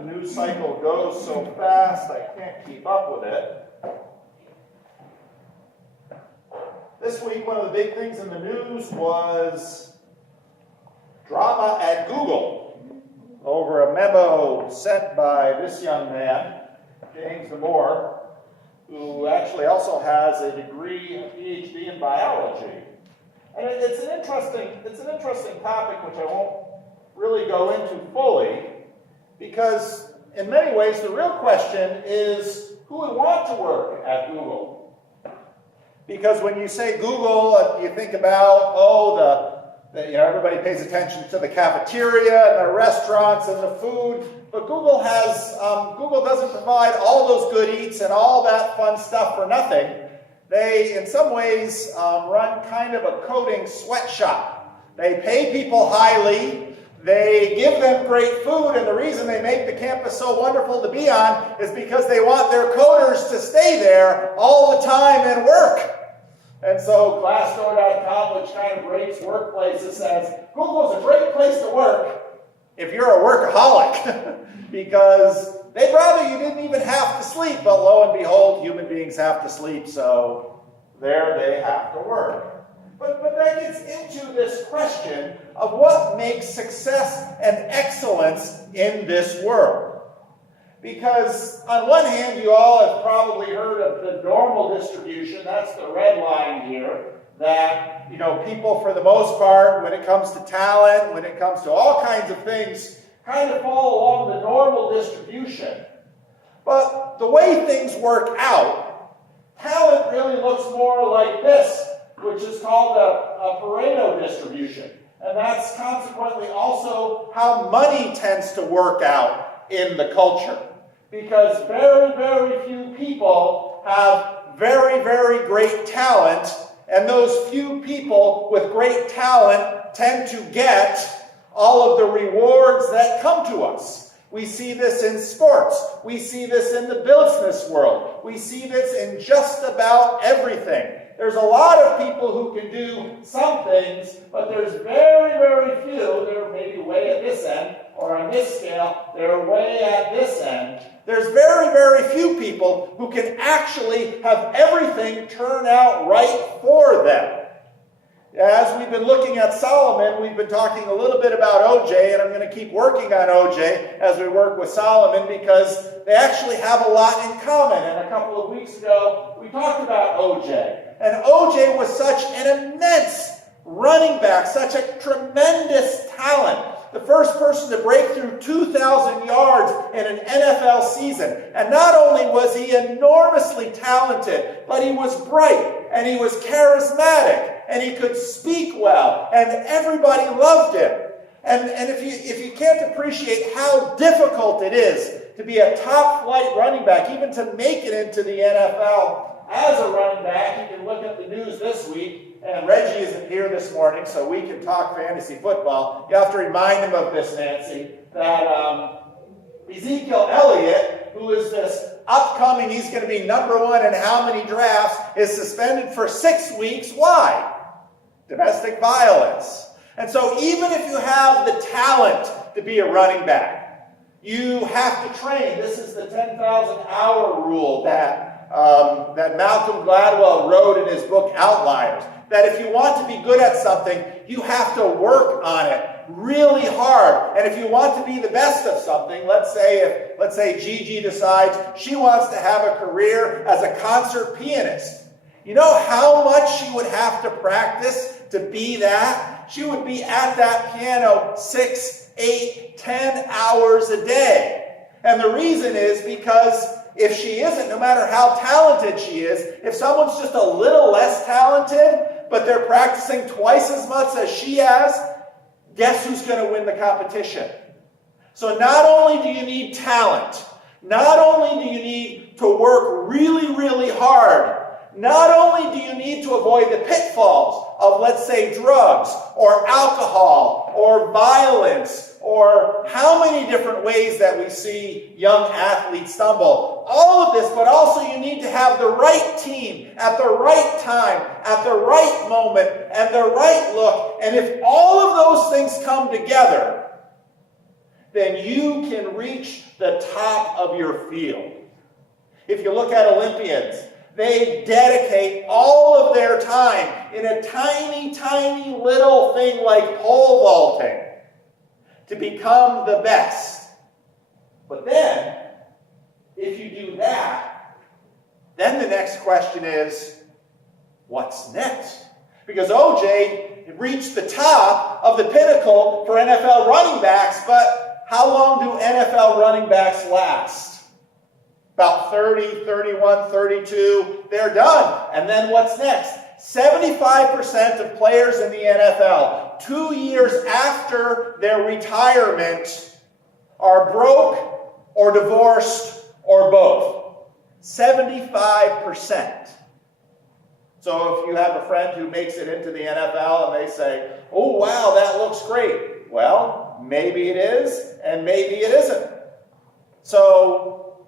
The news cycle goes so fast, I can't keep up with it. This week, one of the big things in the news was drama at Google over a memo sent by this young man, James Damore, who actually also has a degree, a PhD in biology. And it's an interesting topic which I won't really go into fully, because in many ways the real question is who would want to work at Google? Because when you say Google, you think about, everybody pays attention to the cafeteria and the restaurants and the food, but Google doesn't provide all those good eats and all that fun stuff for nothing. They, in some ways, run kind of a coding sweatshop. They pay people highly. They give them great food, and the reason they make the campus so wonderful to be on is because they want their coders to stay there all the time and work. And so Glassdoor.com, which kind of rates workplaces, says Google's a great place to work if you're a workaholic, because they'd rather you didn't even have to sleep, but lo and behold, human beings have to sleep, so there they have to work. But that gets into this question of what makes success and excellence in this world. Because on one hand, you all have probably heard of the normal distribution, that's the red line here, that people for the most part, when it comes to talent, when it comes to all kinds of things, kind of fall along the normal distribution. But the way things work out, talent really looks more like this, which is called a Pareto distribution. And that's consequently also how money tends to work out in the culture. Because very, very few people have very, very great talent, and those few people with great talent tend to get all of the rewards that come to us. We see this in sports. We see this in the business world. We see this in just about everything. There's a lot of people who can do some things, but there's very, very few. They're maybe way at this end, or on this scale, they're way at this end. There's very, very few people who can actually have everything turn out right for them. As we've been looking at Solomon, we've been talking a little bit about OJ, and I'm going to keep working on OJ as we work with Solomon, because they actually have a lot in common. And a couple of weeks ago, we talked about OJ. And OJ was such an immense running back, such a tremendous talent. The first person to break through 2,000 yards in an NFL season. And not only was he enormously talented, but he was bright, and he was charismatic, and he could speak well, and everybody loved him. And if you can't appreciate how difficult it is to be a top-flight running back, even to make it into the NFL as a running back, you can look at the news this week. And Reggie isn't here this morning, so we can talk fantasy football. You have to remind him of this, Nancy, that Ezekiel Elliott, who is this upcoming, he's going to be number one in how many drafts, is suspended for 6 weeks. Why? Domestic violence. And so even if you have the talent to be a running back, you have to train. This is the 10,000-hour rule that Malcolm Gladwell wrote in his book Outliers. That if you want to be good at something, you have to work on it really hard. And if you want to be the best of something, let's say Gigi decides she wants to have a career as a concert pianist. You know how much she would have to practice to be that? She would be at that piano 6, 8, 10 hours a day. And the reason is because if she isn't, no matter how talented she is, if someone's just a little less talented, but they're practicing twice as much as she has, guess who's going to win the competition? So not only do you need talent, not only do you need to work really, really hard, not only do you need to avoid the pitfalls of, let's say, drugs or alcohol or violence or how many different ways that we see young athletes stumble. All of this, but also you need to have the right team at the right time, at the right moment, and the right look. And if all of those things come together, then you can reach the top of your field. If you look at Olympians, they dedicate all of their time in a tiny, tiny little thing like pole vaulting to become the best. But then, if you do that, then the next question is, what's next? Because OJ reached the top of the pinnacle for NFL running backs, but how long do NFL running backs last? About 30, 31, 32, they're done. And then what's next? 75% of players in the NFL, 2 years after their retirement, are broke or divorced or both. 75%. So if you have a friend who makes it into the NFL and they say, oh, wow, that looks great. Well, maybe it is, and maybe it isn't. So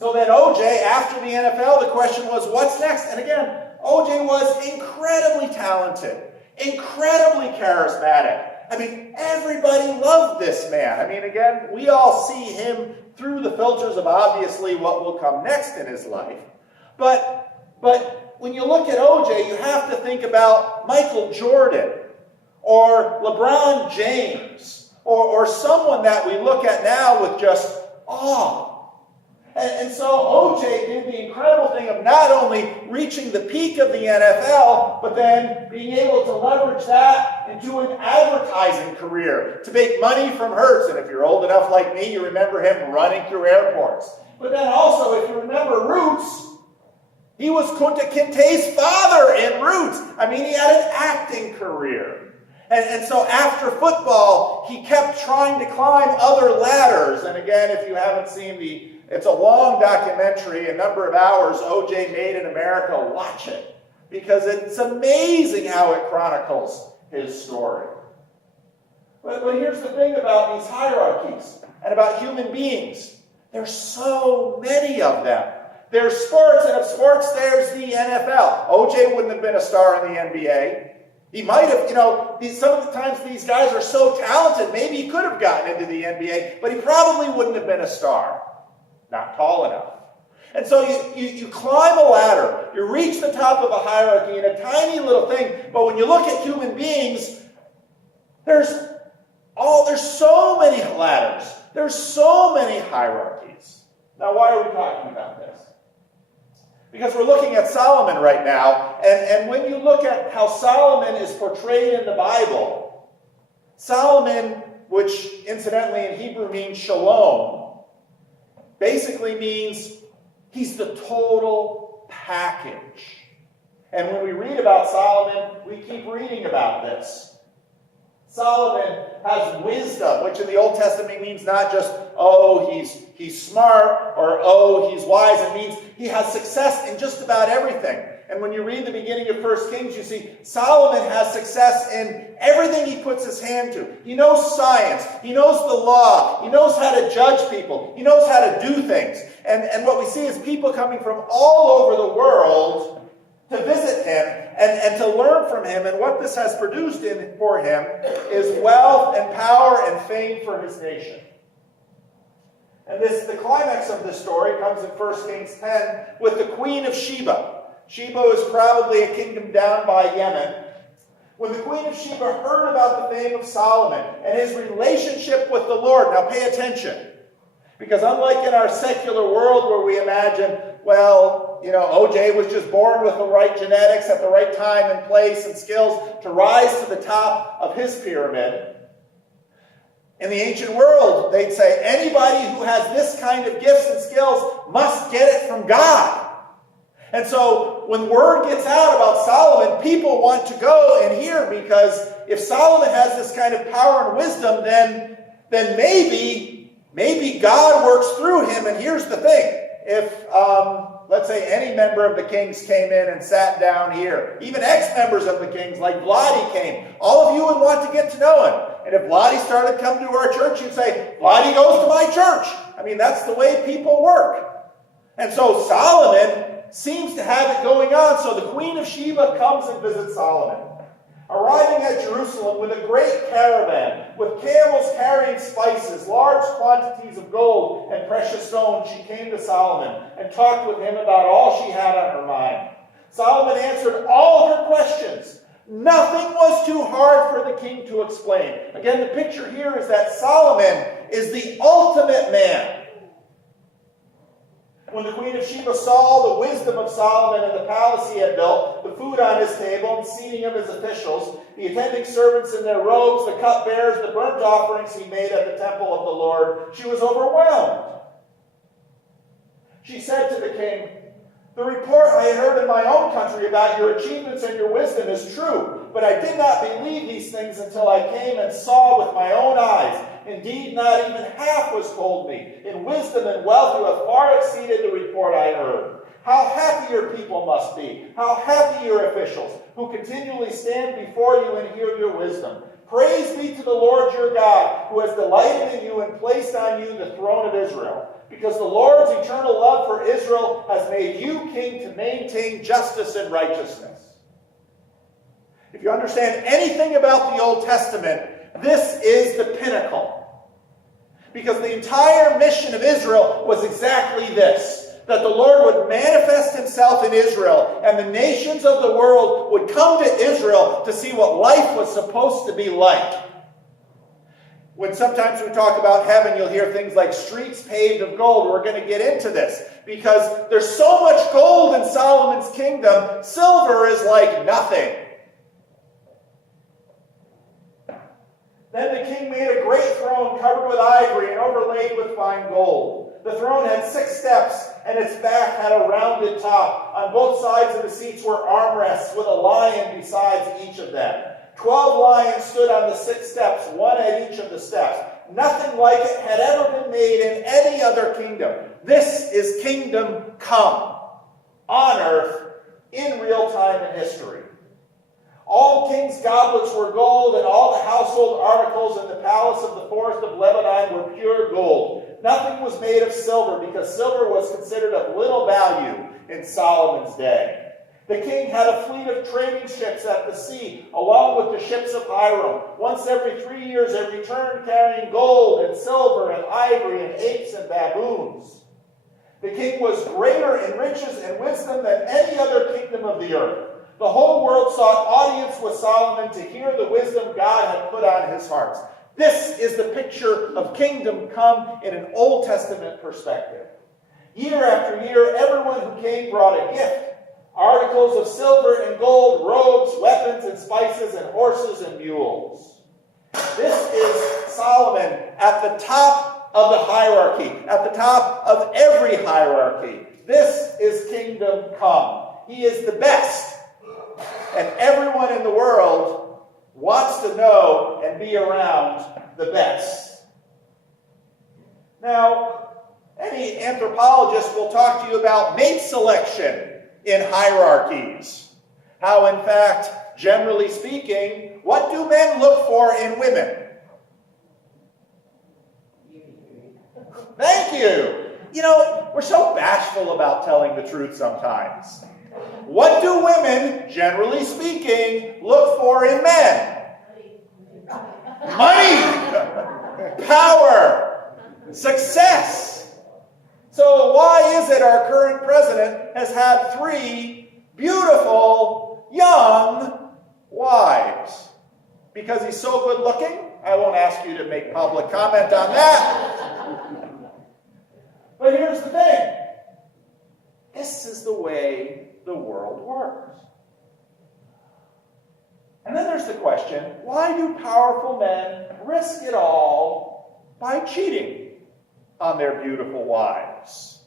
then OJ, after the NFL, the question was, what's next? And again, OJ was incredibly talented, incredibly charismatic. I mean, everybody loved this man. I mean, again, we all see him through the filters of obviously what will come next in his life. But when you look at OJ, you have to think about Michael Jordan or LeBron James or someone that we look at now with just awe. And so OJ did the incredible thing of not only reaching the peak of the NFL, but then being able to leverage that into an advertising career to make money from Hertz. And if you're old enough like me, you remember him running through airports. But then also, if you remember Roots, he was Kunta Kinte's father in Roots. I mean, he had an acting career. And so after football, he kept trying to climb other ladders. And again, if you haven't seen it's a long documentary, a number of hours OJ made in America. Watch it, because it's amazing how it chronicles his story. But here's the thing about these hierarchies and about human beings. There's so many of them. There's sports, and of sports, there's the NFL. OJ wouldn't have been a star in the NBA. He might have, some of the times these guys are so talented, maybe he could have gotten into the NBA, but he probably wouldn't have been a star. Not tall enough. And so you climb a ladder, you reach the top of a hierarchy in a tiny little thing, but when you look at human beings, there's so many ladders, there's so many hierarchies. Now, why are we talking about this? Because we're looking at Solomon right now, and when you look at how Solomon is portrayed in the Bible, Solomon, which incidentally in Hebrew means shalom, basically means he's the total package. And when we read about Solomon, we keep reading about this. Solomon has wisdom, which in the Old Testament means not just, oh, he's smart, or oh, he's wise. It means he has success in just about everything. And when you read the beginning of 1 Kings, you see Solomon has success in everything he puts his hand to. He knows science. He knows the law. He knows how to judge people. He knows how to do things. And what we see is people coming from all over the world to visit him and to learn from him. And what this has produced for him is wealth and power and fame for his nation. And the climax of this story comes in 1 Kings 10 with the Queen of Sheba. Sheba is probably a kingdom down by Yemen. When the Queen of Sheba heard about the fame of Solomon and his relationship with the Lord, now pay attention, because unlike in our secular world where we imagine, well, OJ was just born with the right genetics at the right time and place and skills to rise to the top of his pyramid. In the ancient world, they'd say anybody who has this kind of gifts and skills must get it from God. And so when word gets out about Solomon, people want to go and hear, because if Solomon has this kind of power and wisdom, then maybe God works through him. And here's the thing. If, let's say, any member of the kings came in and sat down here, even ex-members of the kings like Vladi came, all of you would want to get to know him. And if Vladi started coming to our church, you'd say, Vladi goes to my church. I mean, that's the way people work. And so Solomon seems to have it going on. So the Queen of Sheba comes and visits Solomon. Arriving at at Jerusalem with a great caravan, with camels carrying spices, large quantities of gold and precious stones, she came to Solomon and talked with him about all she had on her mind. Solomon answered all her questions. Nothing was too hard for the king to explain. Again, the picture here is that Solomon is the ultimate man. When the queen of Sheba saw the wisdom of Solomon and the palace he had built, the food on his table and seating of his officials, the attending servants in their robes, the cupbearers, the burnt offerings he made at the temple of the Lord, she was overwhelmed. She said to the king, "The report I had heard in my own country about your achievements and your wisdom is true, but I did not believe these things until I came and saw with my own eyes. Indeed, not even half was told me. In wisdom and wealth you have far exceeded the report I heard. How happy your people must be. How happy your officials, who continually stand before you and hear your wisdom. Praise be to the Lord your God, who has delighted in you and placed on you the throne of Israel. Because the Lord's eternal love for Israel has made you king to maintain justice and righteousness." If you understand anything about the Old Testament, this is the pinnacle. Because the entire mission of Israel was exactly this: that the Lord would manifest himself in Israel, and the nations of the world would come to Israel to see what life was supposed to be like. When sometimes we talk about heaven, you'll hear things like streets paved of gold. We're going to get into this because there's so much gold in Solomon's kingdom, silver is like nothing. Then the king made a great throne covered with ivory and overlaid with fine gold. The throne had 6 steps, and its back had a rounded top. On both sides of the seats were armrests with a lion besides each of them. 12 lions stood on the 6 steps, one at each of the steps. Nothing like it had ever been made in any other kingdom. This is kingdom come on earth in real time in history. All king's goblets were gold, and all the household articles in the palace of the forest of Lebanon were pure gold. Nothing was made of silver, because silver was considered of little value in Solomon's day. The king had a fleet of trading ships at the sea, along with the ships of Hiram. Once every 3 years it returned carrying gold and silver and ivory and apes and baboons. The king was greater in riches and wisdom than any other kingdom of the earth. The whole world sought audience with Solomon to hear the wisdom God had put on his heart. This is the picture of kingdom come in an Old Testament perspective. Year after year, everyone who came brought a gift. Articles of silver and gold, robes, weapons, and spices, and horses and mules. This is Solomon at the top of the hierarchy, at the top of every hierarchy. This is kingdom come. He is the best. And everyone in the world wants to know and be around the best. Now, any anthropologist will talk to you about mate selection in hierarchies. How, in fact, generally speaking, what do men look for in women? Thank you. You know, we're so bashful about telling the truth sometimes. What do women, generally speaking, look for in men? Money, power, success. So why is it our current president has had 3 beautiful, young wives? Because he's so good looking? I won't ask you to make public comment on that. But here's the thing. This is the way the world works. And then there's the question, why do powerful men risk it all by cheating on their beautiful wives?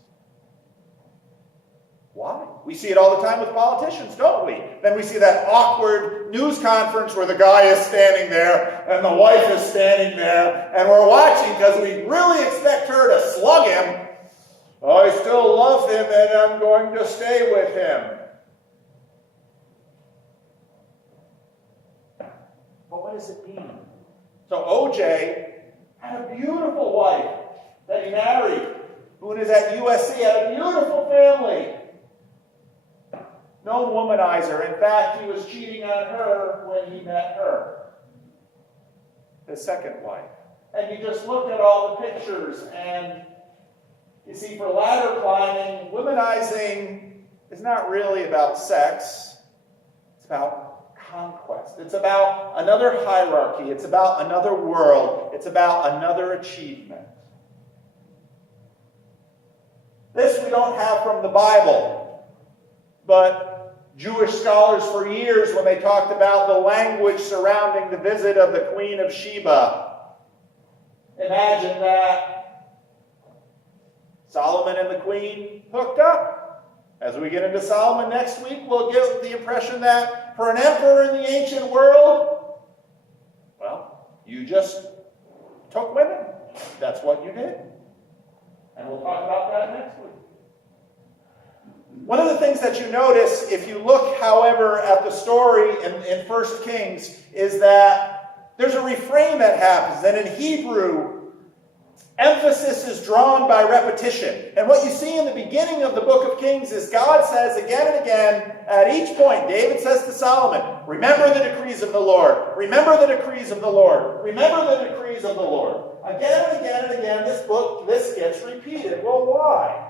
Why? We see it all the time with politicians, don't we? Then we see that awkward news conference where the guy is standing there and the wife is standing there, and we're watching because we really expect her to slug him. I still love him and I'm going to stay with him. But what does it mean? So OJ had a beautiful wife that he married, who is at USC, had a beautiful family. No womanizer. In fact, he was cheating on her when he met her. his second wife. And you just look at all the pictures, and you see, for ladder climbing, womanizing is not really about sex. It's about conquest. It's about another hierarchy. It's about another world. It's about another achievement. This we don't have from the Bible, but Jewish scholars for years, when they talked about the language surrounding the visit of the Queen of Sheba, imagine that Solomon and the Queen hooked up. As we get into Solomon next week, we'll get the impression that for an emperor in the ancient world, well, you just took women. That's what you did. And we'll talk about that next week. One of the things that you notice, if you look, however, at the story in 1 Kings, is that there's a refrain that happens. And in Hebrew, emphasis is drawn by repetition. And what you see in the beginning of the book of Kings is God says again and again, at each point, David says to Solomon, remember the decrees of the Lord. Remember the decrees of the Lord. Remember the decrees of the Lord. Again and again and again, this gets repeated. Well, why?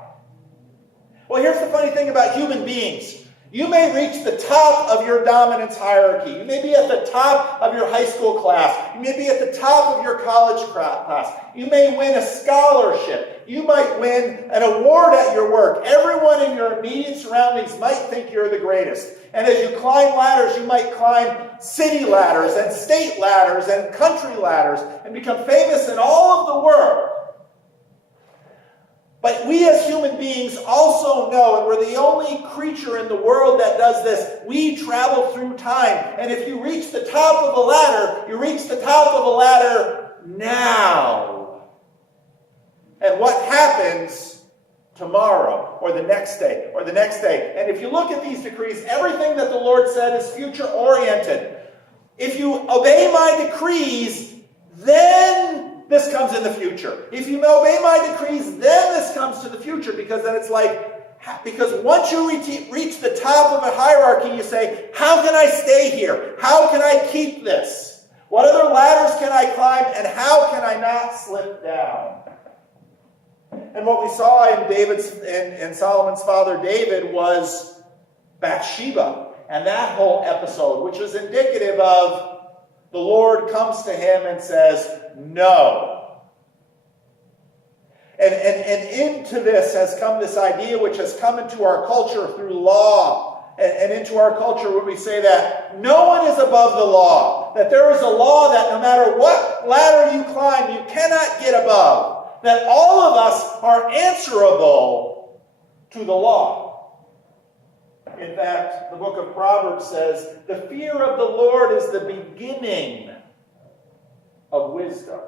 Well, here's the funny thing about human beings. You may reach the top of your dominance hierarchy. You may be at the top of your high school class. You may be at the top of your college class. You may win a scholarship. You might win an award at your work. Everyone in your immediate surroundings might think you're the greatest. And as you climb ladders, you might climb city ladders and state ladders and country ladders and become famous in all of the world. But we as human beings also know, and we're the only creature in the world that does this, we travel through time. And if you reach the top of a ladder, you reach the top of a ladder now. And what happens tomorrow or the next day or the next day? And if you look at these decrees, everything that the Lord said is future-oriented. If you obey my decrees, then this comes in the future. If you obey my decrees, then this comes to the future. Because then it's like, because once you reach the top of a hierarchy, you say, how can I stay here? How can I keep this? What other ladders can I climb? And how can I not slip down? And what we saw in Solomon's father David was Bathsheba. And that whole episode, which was indicative of the Lord comes to him and says, no. And into this has come this idea which has come into our culture through law and into our culture where we say that no one is above the law. That there is a law that no matter what ladder you climb, you cannot get above. That all of us are answerable to the law. In fact, the book of Proverbs says, the fear of the Lord is the beginning of wisdom.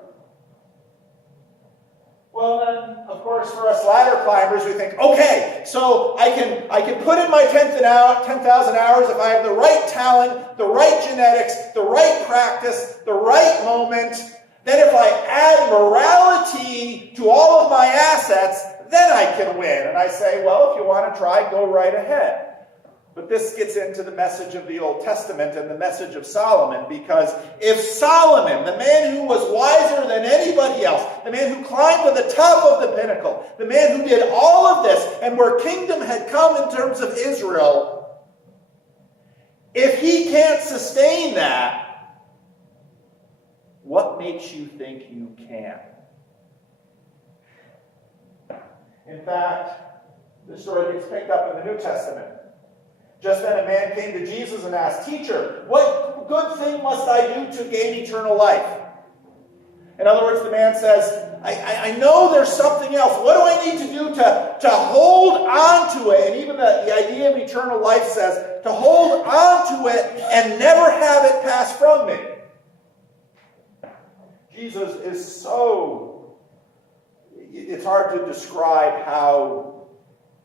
Well then, of course, for us ladder climbers, we think, okay, so I can put in my 10,000 hours if I have the right talent, the right genetics, the right practice, the right moment. Then if I add morality to all of my assets, then I can win. And I say, well, if you want to try, go right ahead. But this gets into the message of the Old Testament and the message of Solomon, because if Solomon, the man who was wiser than anybody else, the man who climbed to the top of the pinnacle, the man who did all of this, and where kingdom had come in terms of Israel, if he can't sustain that, what makes you think you can? In fact, the story gets picked up in the New Testament. Just then a man came to Jesus and asked, Teacher, what good thing must I do to gain eternal life? In other words, the man says, I know there's something else. What do I need to do to hold on to it? And even the idea of eternal life says, to hold on to it and never have it pass from me. Jesus is so, it's hard to describe how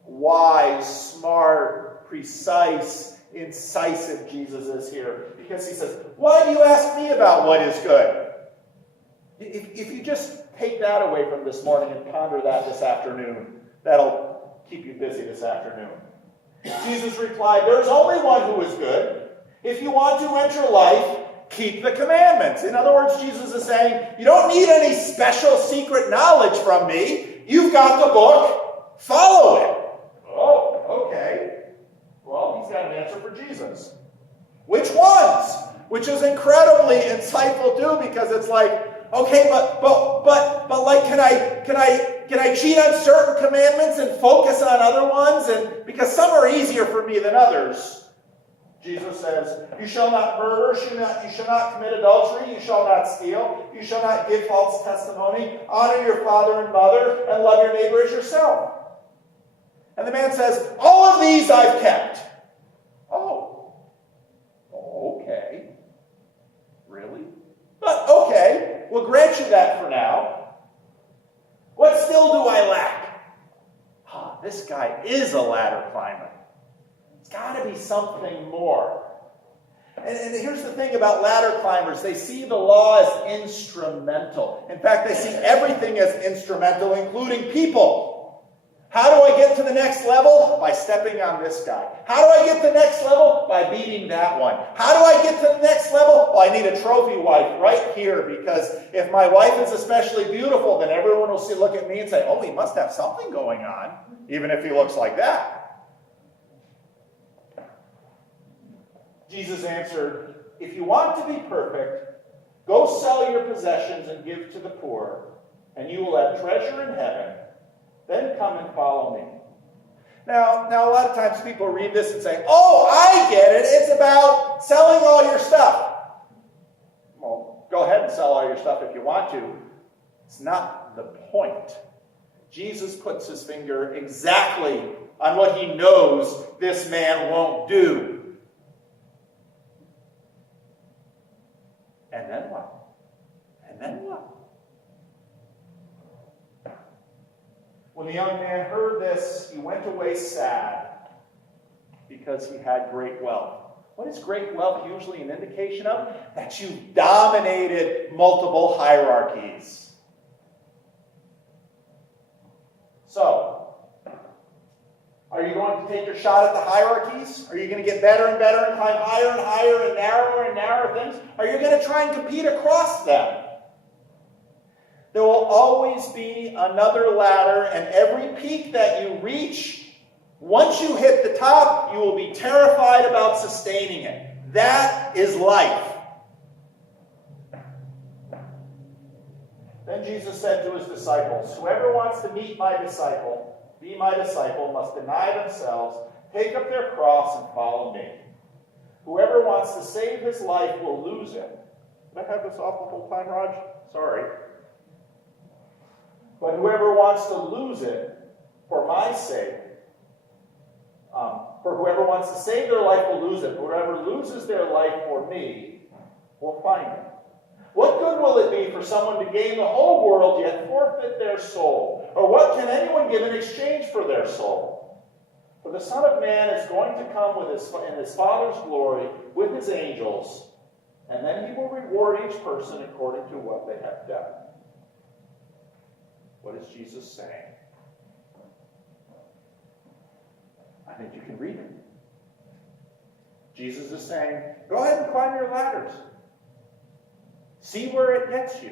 wise, smart, precise, incisive Jesus is here. Because he says, why do you ask me about what is good? If you just take that away from this morning and ponder that this afternoon, that'll keep you busy this afternoon. Jesus replied, there is only one who is good. If you want to enter life, keep the commandments. In other words, Jesus is saying, you don't need any special secret knowledge from me. You've got the book. Follow it. Oh, okay. Well, he's got an answer for Jesus. Which ones? Which is incredibly insightful too, because it's like, okay, but like, can I cheat on certain commandments and focus on other ones? And because some are easier for me than others. Jesus says, you shall not murder, you shall not commit adultery, you shall not steal, you shall not give false testimony, honor your father and mother, and love your neighbor as yourself. And the man says, all of these I've kept. Oh, okay. Really? But okay, we'll grant you that for now. What still do I lack? This guy is a ladder climber. It's got to be something more. And here's the thing about ladder climbers. They see the law as instrumental. In fact, they see everything as instrumental, including people. How do I get to the next level? By stepping on this guy. How do I get to the next level? By beating that one. How do I get to the next level? Well, I need a trophy wife right here, because if my wife is especially beautiful, then everyone will look at me and say, oh, he must have something going on, even if he looks like that. Jesus answered, if you want to be perfect, go sell your possessions and give to the poor, and you will have treasure in heaven. Then come and follow me. Now, a lot of times people read this and say, oh, I get it. It's about selling all your stuff. Well, go ahead and sell all your stuff if you want to. It's not the point. Jesus puts his finger exactly on what he knows this man won't do. And then what? And then what? When the young man heard this, he went away sad because he had great wealth. What is great wealth usually an indication of? That you've dominated multiple hierarchies. So, are you going to take your shot at the hierarchies? Are you going to get better and better and climb higher and higher and narrower things? Are you going to try and compete across them? There will always be another ladder, and every peak that you reach, once you hit the top, you will be terrified about sustaining it. That is life. Then Jesus said to his disciples, whoever wants to be my disciple, must deny themselves, take up their cross, and follow me. Whoever wants to save his life will lose it. Did I have this off the whole time, Raj? Sorry. But whoever wants to lose it for my sake, for whoever wants to save their life will lose it. Whoever loses their life for me will find it. What good will it be for someone to gain the whole world yet forfeit their soul? Or what can anyone give in exchange for their soul? For the Son of Man is going to come in his Father's glory with his angels, and then he will reward each person according to what they have done. What is Jesus saying? I think you can read it. Jesus is saying, go ahead and climb your ladders. See where it gets you.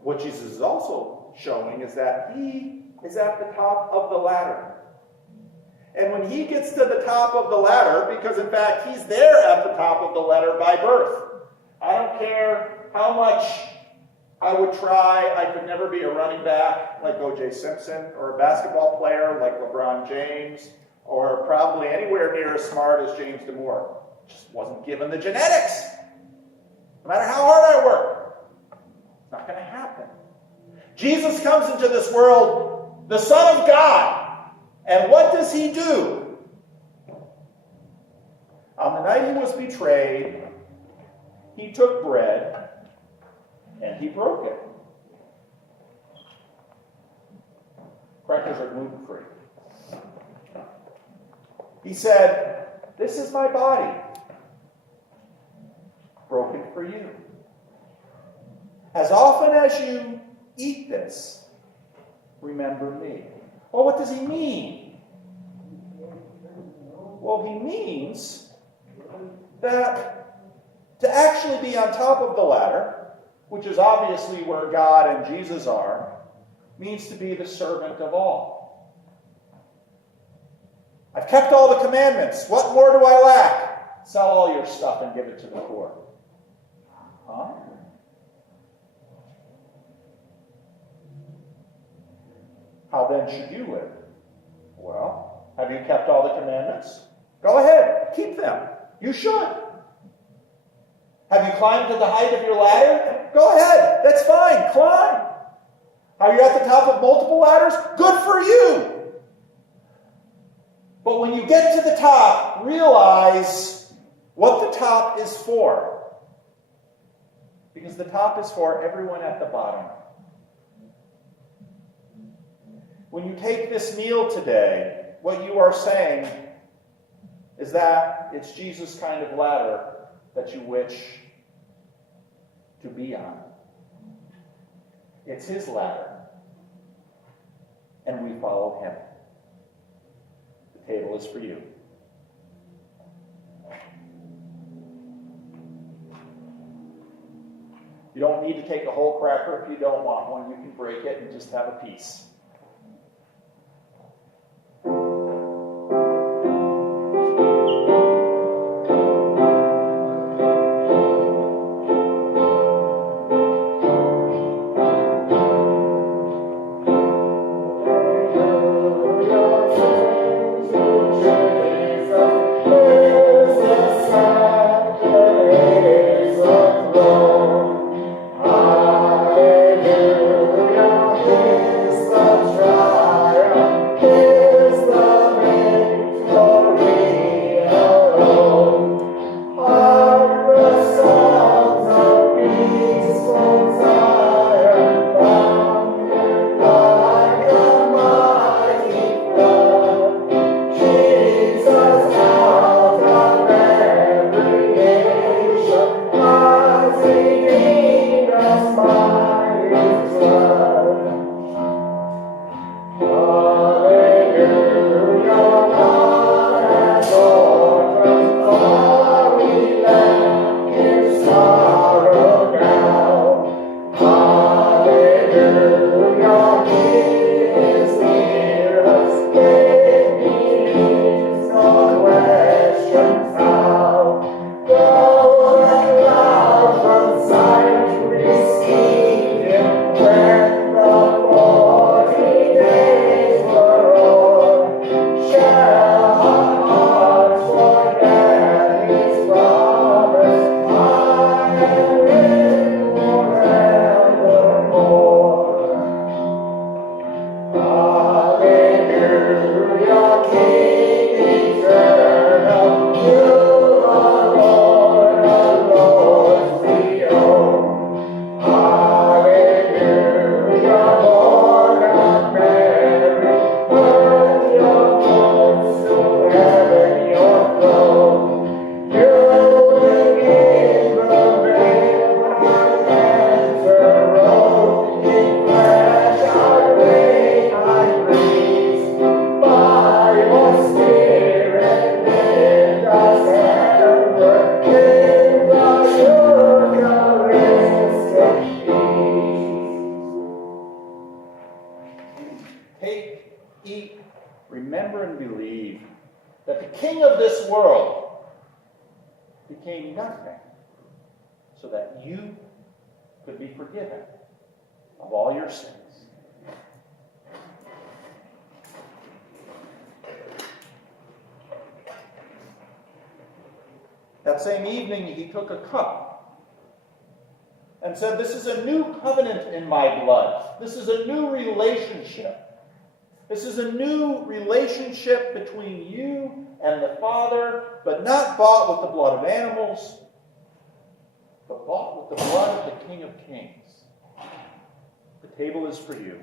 What Jesus is also showing is that he is at the top of the ladder. And when he gets to the top of the ladder, because in fact he's there at the top of the ladder by birth. I don't care how much I would try, I could never be a running back like O.J. Simpson, or a basketball player like LeBron James, or probably anywhere near as smart as James DeMoore. Just wasn't given the genetics. No matter how hard I work, it's not going to happen. Jesus comes into this world, the Son of God, and what does he do? On the night he was betrayed, he took bread and he broke it. Crackers are gluten-free. He said, this is my body, broken for you. As often as you eat this, remember me. Well, what does he mean? Well, he means that to actually be on top of the ladder, which is obviously where God and Jesus are, means to be the servant of all. I've kept all the commandments. What more do I lack? Sell all your stuff and give it to the poor. Huh? How then should you live? Well, have you kept all the commandments? Go ahead, keep them. You should. Have you climbed to the height of your ladder? Go ahead, that's fine, climb. Are you at the top of multiple ladders? Good for you. But when you get to the top, realize what the top is for. Because the top is for everyone at the bottom. When you take this meal today, what you are saying is that it's Jesus' kind of ladder that you wish to be on. It's his ladder. And we follow him. The table is for you. You don't need to take a whole cracker if you don't want one. You can break it and just have a piece. Remember and believe that the king of this world became nothing so that you could be forgiven of all your sins. That same evening, he took a cup and said, "This is a new covenant in my blood. This is a new relationship. This is a new relationship between you and the Father, but not bought with the blood of animals, but bought with the blood of the King of Kings." The table is for you.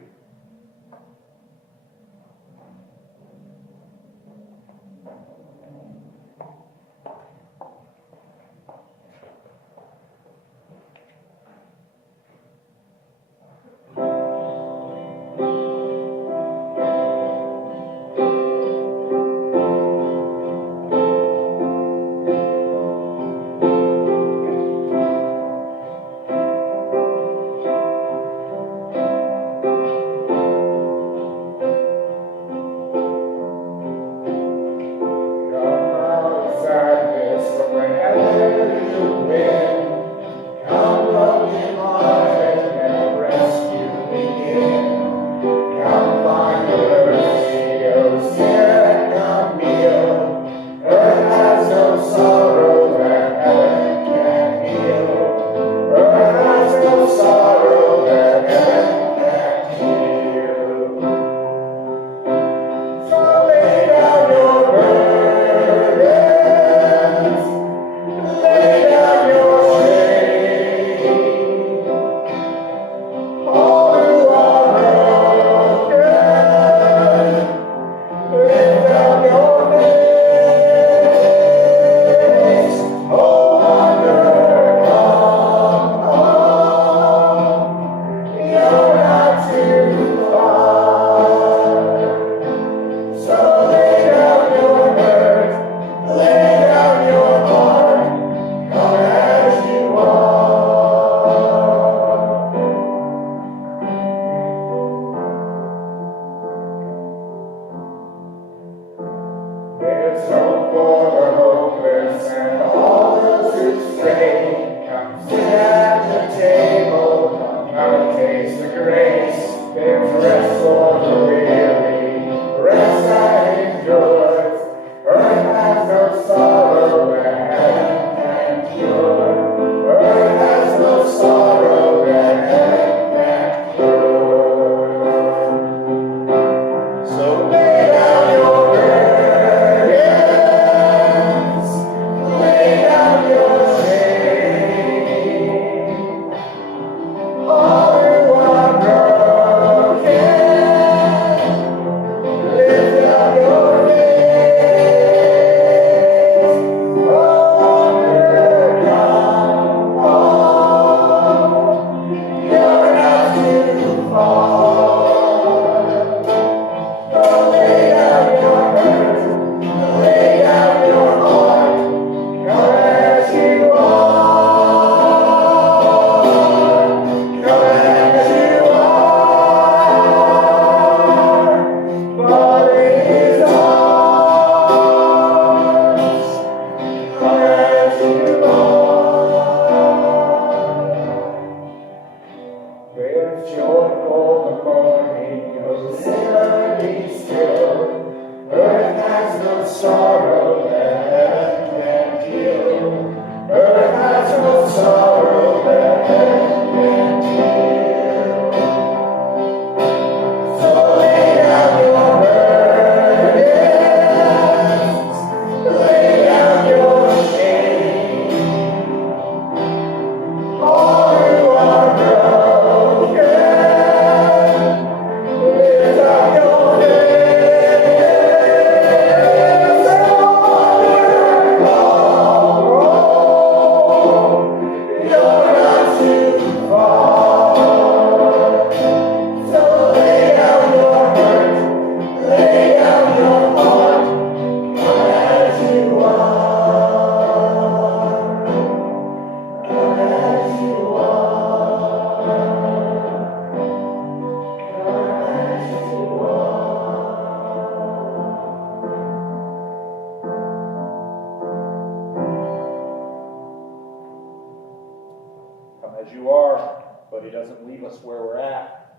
as you are, but he doesn't leave us where we're at.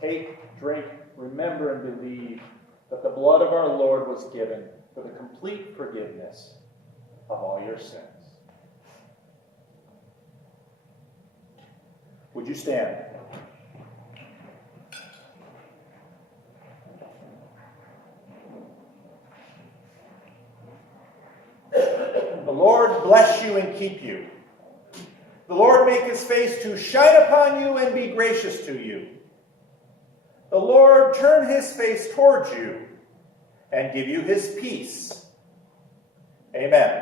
Take, drink, remember, and believe that the blood of our Lord was given for the complete forgiveness of all your sins. Would you stand? The Lord bless you and keep you. The Lord make his face to shine upon you and be gracious to you. The Lord turn his face towards you and give you his peace. Amen.